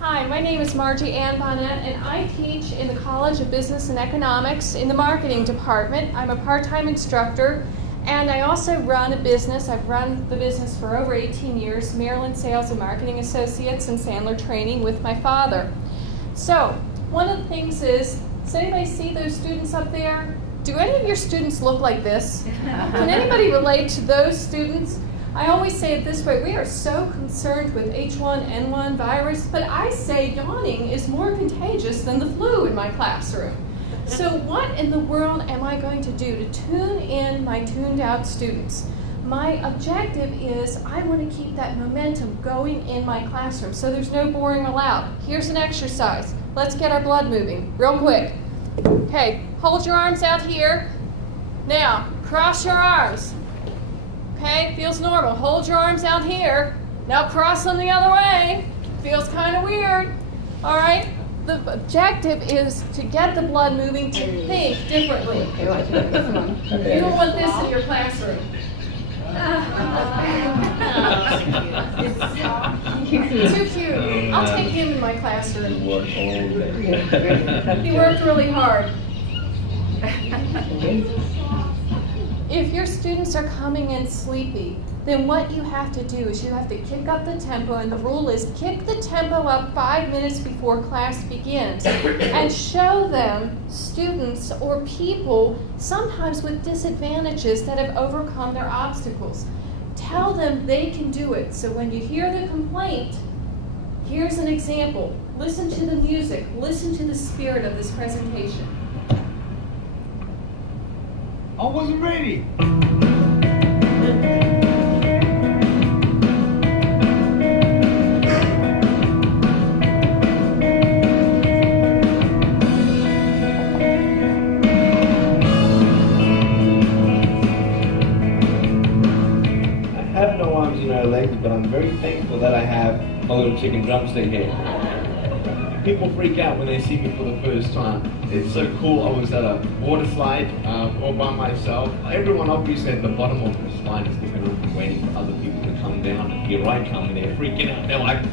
Hi, my name is Margie Bonnett, and I teach in the College of Business and Economics in the marketing department. I'm a part-time instructor, and I also run a business. I've run the business for over 18 years, Maryland Sales and Marketing Associates and Sandler Training with my father. So, one of the things is, does anybody see those students up there? Do any of your students look like this? Can anybody relate to those students? I always say it this way, we are so concerned with H1N1 virus, but I say yawning is more contagious than the flu in my classroom. So what in the world am I going to do to tune in my tuned out students? My objective is I want to keep that momentum going in my classroom so there's no boring allowed. Here's an exercise. Let's get our blood moving real quick. Okay, hold your arms out here. Now, cross your arms. Okay, feels normal. Hold your arms out here. Now cross them the other way. Feels kind of weird. All right, the objective is to get the blood moving, to think differently. You don't want this in your classroom. Too cute. I'll take him in my classroom. He worked really hard. If your students are coming in sleepy, then what you have to do is you have to kick up the tempo, and the rule is kick the tempo up 5 minutes before class begins and show them students or people sometimes with disadvantages that have overcome their obstacles. Tell them they can do it. So when you hear the complaint, here's an example. Listen to the music. Listen to the spirit of this presentation. I wasn't ready. I have no arms and no legs, but I'm very thankful that I have a little chicken drumstick here. People freak out when they see me for the first time. It's so cool. I was at a water slide all by myself. Everyone obviously at the bottom of the slide is looking up and waiting for other people to come down. And here I come, and they're freaking out. They're like,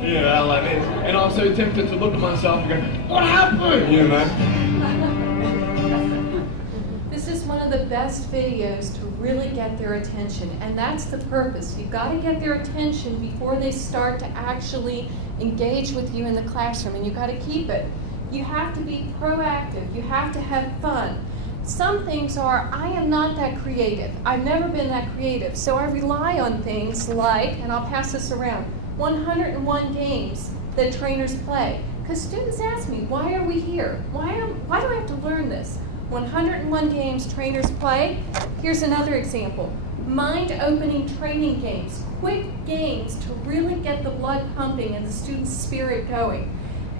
yeah, like this. And I was so tempted to look at myself and go, what happened? You know? This is one of the best videos to really get their attention, and that's the purpose. You've got to get their attention before they start to actually engage with you in the classroom, and you've got to keep it. You have to be proactive. You have to have fun. Some things are, I am not that creative. I've never been that creative, so I rely on things like, and I'll pass this around, 101 games that trainers play. Because students ask me, why are we here? Why do I have to learn this? 101 games trainers play. Here's another example. Mind-opening training games, quick games to really get the blood pumping and the student's spirit going.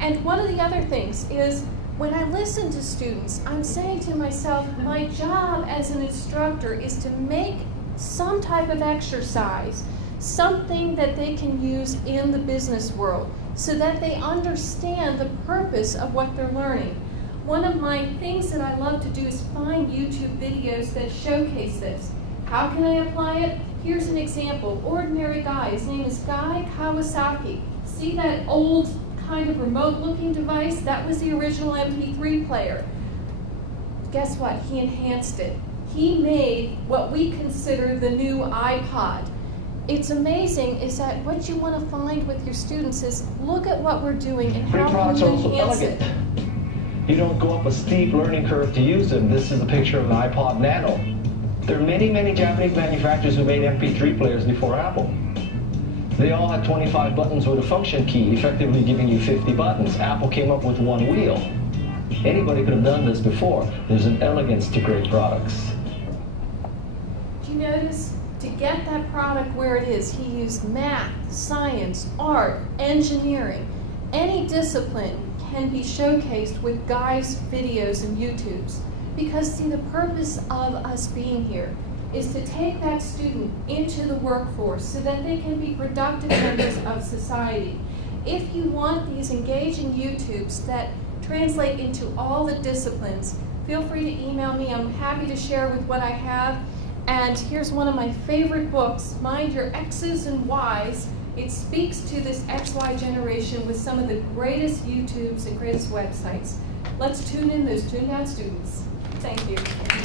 And one of the other things is, when I listen to students, I'm saying to myself, my job as an instructor is to make some type of exercise, something that they can use in the business world, so that they understand the purpose of what they're learning. One of my things that I love to do is find YouTube videos that showcase this. How can I apply it? Here's an example. Ordinary guy. His name is Guy Kawasaki. See that old kind of remote-looking device? That was the original MP3 player. Guess what? He enhanced it. He made what we consider the new iPod. It's amazing is that what you want to find with your students is look at what we're doing and how can you enhance it. You don't go up a steep learning curve to use them. This is a picture of an iPod Nano. There are many, many Japanese manufacturers who made MP3 players before Apple. They all had 25 buttons with a function key, effectively giving you 50 buttons. Apple came up with one wheel. Anybody could have done this before. There's an elegance to great products. Do you notice? To get that product where it is, he used math, science, art, engineering. Any discipline can be showcased with Guy's videos and YouTubes. Because see, the purpose of us being here is to take that student into the workforce so that they can be productive members of society. If you want these engaging YouTubes that translate into all the disciplines, feel free to email me. I'm happy to share with what I have. And here's one of my favorite books, Mind Your X's and Y's. It speaks to this XY generation with some of the greatest YouTubes and greatest websites. Let's tune in those tuned out students. Thank you.